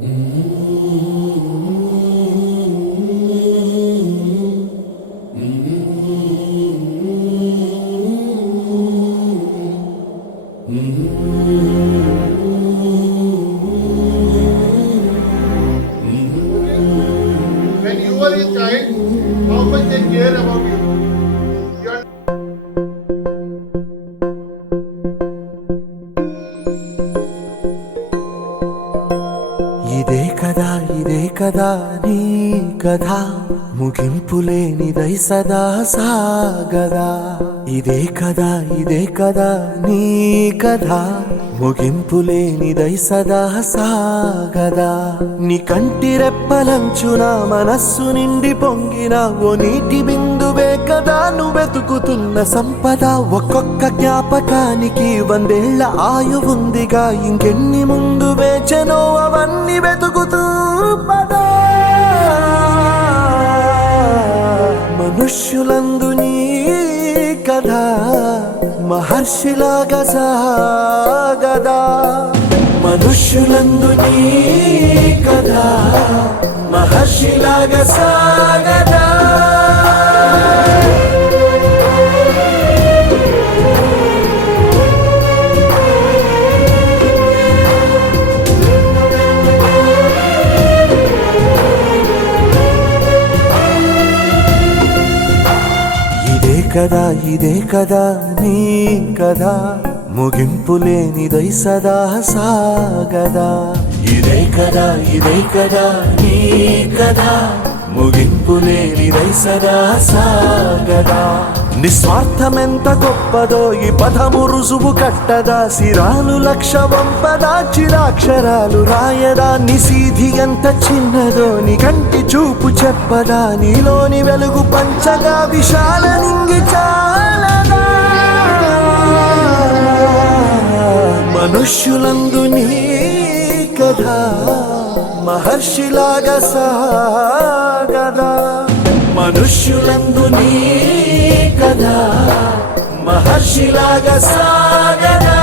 you were a child, how much they care about you. You are ఇదే కదా నీ కథ ముగింపులేనిదై సదా సాగదా. ఇదే కదా నీ కథ ముగింపులేనిదై సదా సాగదా. నీ కంటి రెప్పలంచున మనస్సు నిండి పొంగిన ఓ నీటి బిందువే కదా నువ్వెతుకుతున్న సంపద. ఒక్కొక్క జ్ఞాపకానికి 100 ఏళ్ల ఆయువుందిగా, ఇంకెన్ని ముందు వేచనో అవన్నీ వెతుకుతూ పదా. మనుష్యులందు నీ కథ మహర్షిలాగా సాగదా. మనుష్యులందు నీ కథ మహర్షిలాగా సాగదా. ఇదే కదా నీ కదా ముగింపులేనిదై సదా సాగదా. ఇదే కదా నీ కదా ముగింపులేనిదై సదా సాగదా. నిస్వార్థమెంత గొప్పదో ఈ పదము రుజువు కట్టదా. సిరాలు 1,00,000 వంపదా, చిరాక్షరాలు రాయదా. నిశీధి ఎంత చిన్నదో నీ కంటి చూపు చెప్పదా. నీలోని వెలుగు పంచగా విశాల నింగి చాలదా. మనుష్యులందు నీ కథ మహర్షిలాగా సాగదా. మనుష్యులందు నీ కథ మహర్షిలాగా సాగదా.